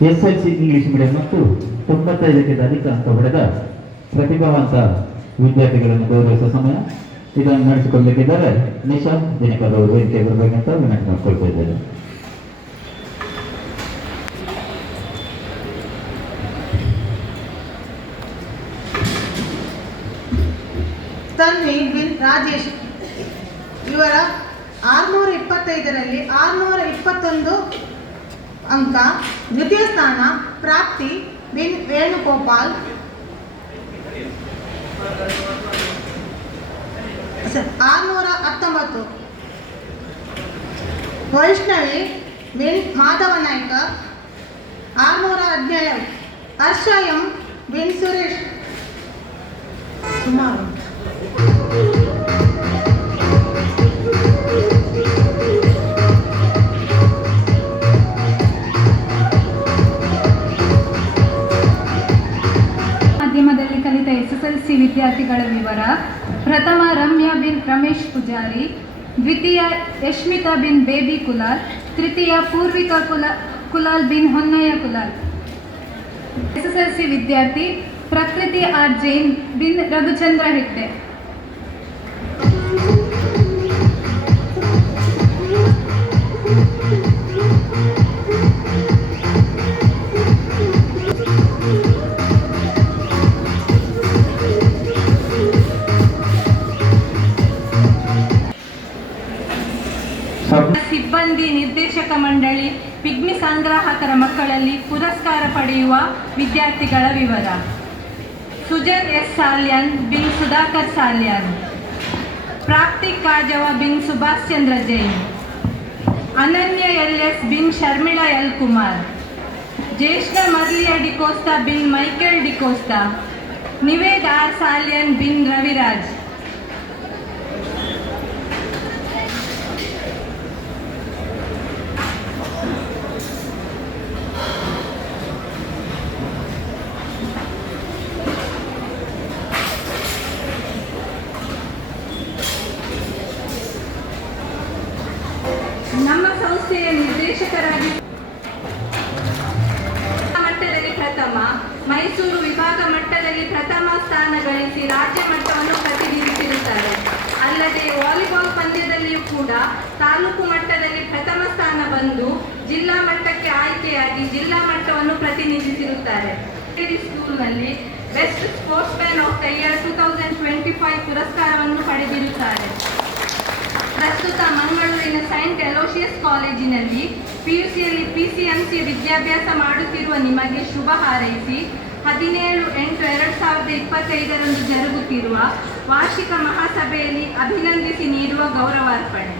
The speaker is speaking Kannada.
SLC ಇಂಗ್ಲಿಷ್ ಮೀಡಿಯಂ ಮತ್ತು 95ಕ್ಕಿಂತ ಅಧಿಕ ಅಂಕ ಪಡೆದ ಪ್ರತಿಭಾವಂತ ವಿದ್ಯಾರ್ಥಿಗಳನ್ನು ಗೌರವಿಸುವ ಸಮಯ. ಇದನ್ನು ನಡೆಸಿಕೊಳ್ಳಲಿಕ್ಕಿದ್ದಾರೆ ನಿಶಾ ದಿನಕರ್ ಅವರು ವೇದಿಕೆ ಬರಬೇಕಂತ ವಿನಂತಿ ಮಾಡಿಕೊಳ್ತಾ ಇದ್ದೇನೆ. ತನ್ವಿ ಬಿನ್ ರಾಜೇಶ್ ಇವರ 625ರಲ್ಲಿ 621 ಅಂಕ. ದ್ವಿತೀಯ ಸ್ಥಾನ ಪ್ರಾಪ್ತಿ ಬಿನ್ ವೇಣುಗೋಪಾಲ್ 619. ವೈಷ್ಣವಿ ಬಿನ್ ಮಾಧವ ನಾಯ್ಕ 617. ಹರ್ಷ ಎಂ ಬಿನ್ ಸುರೇಶ್ ಸುಮಾರು ಮಾಧ್ಯಮದಲ್ಲಿ ಕಲಿತ SSLC ವಿದ್ಯಾರ್ಥಿಗಳ ವಿವರ. ಪ್ರಥಮ ರಮ್ಯಾ ಬಿನ್ ರಮೇಶ್ ಪೂಜಾರಿ, ದ್ವಿತೀಯ ಯಶ್ಮಿತಾ ಬಿನ್ ಬೇಬಿ ಕುಲಾಲ್, ತೃತೀಯ ಪೂರ್ವಿಕಾ ಕುಲಾಲ್ ಬಿನ್ ಹೊನ್ನಯ್ಯ ಕುಲಾಲ್. SSLC ವಿದ್ಯಾರ್ಥಿ ಪ್ರಕೃತಿ ಆರ್ ಜೈನ್ ಬಿನ್ ರಘುಚಂದ್ರ ಹೆಗ್ಡೆ. ಸಿಬ್ಬಂದಿ ನಿರ್ದೇಶಕ ಮಂಡಳಿ ಪಿಗ್ಮಿ ಸಂಗ್ರಾಹಕರ ಮಕ್ಕಳಲ್ಲಿ ಪುರಸ್ಕಾರ ಪಡೆಯುವ ವಿದ್ಯಾರ್ಥಿಗಳ ವಿವರ. ಸುಜನ್ ಎಸ್ ಸಾಲ್ಯಾನ್ ಬಿನ್ ಸುಧಾಕರ್ ಸಾಲ್ಯಾನ್, ಪ್ರಾಪ್ತಿ ಕಾಜವ ಬಿನ್ ಸುಭಾಷ್ ಚಂದ್ರ ಜೈನ್, ಅನನ್ಯ LS ಬಿನ್ ಶರ್ಮಿಳಾ ಎಲ್ ಕುಮಾರ್, ಜ್ಯೇಷ್ಠ ಮರ್ಲಿಯಾ ಡಿಕೋಸ್ತಾ ಬಿನ್ ಮೈಕೆಲ್ ಡಿಕೋಸ್ತಾ, ನಿವೇದ್ ಆರ್ ಸಾಲ್ಯಾನ್ ಬಿನ್ ರವಿರಾಜ್. ನಮ್ಮ ಸಂಸ್ಥೆಯ ನಿರ್ದೇಶಕರಾಗಿ ಮಟ್ಟದಲ್ಲಿ ಪ್ರಥಮ, ಮೈಸೂರು ವಿಭಾಗ ಮಟ್ಟದಲ್ಲಿ ಪ್ರಥಮ ಸ್ಥಾನ ಗಳಿಸಿ ರಾಜ್ಯ ಮಟ್ಟವನ್ನು ಪ್ರತಿನಿಧಿಸಿರುತ್ತಾರೆ. ಅಲ್ಲದೆ ವಾಲಿಬಾಲ್ ಪಂದ್ಯದಲ್ಲಿಯೂ ಕೂಡ ತಾಲೂಕು ಮಟ್ಟದಲ್ಲಿ ಪ್ರಥಮ ಸ್ಥಾನ ಬಂದು ಜಿಲ್ಲಾ ಮಟ್ಟಕ್ಕೆ ಆಯ್ಕೆಯಾಗಿ ಜಿಲ್ಲಾ ಮಟ್ಟವನ್ನು ಪ್ರತಿನಿಧಿಸಿರುತ್ತಾರೆ. ಸ್ಕೂಲ್ನಲ್ಲಿ best sports man of the year 2025 ಪುರಸ್ಕಾರವನ್ನು ಪಡೆದಿರುತ್ತಾರೆ. ಪ್ರಸ್ತುತ ಮಂಗಳೂರಿನ ಸೈಂಟ್ ಅಲೋಷಿಯಸ್ ಕಾಲೇಜಿನಲ್ಲಿ PUCಯಲ್ಲಿ PCMC ವಿದ್ಯಾಭ್ಯಾಸ ಮಾಡುತ್ತಿರುವ ನಿಮಗೆ ಶುಭ ಹಾರೈಸಿ 17/8/2025 ಜರುಗುತ್ತಿರುವ ವಾರ್ಷಿಕ ಮಹಾಸಭೆಯಲ್ಲಿ ಅಭಿನಂದಿಸಿ ನೀಡುವ ಗೌರವಾರ್ಪಣೆ.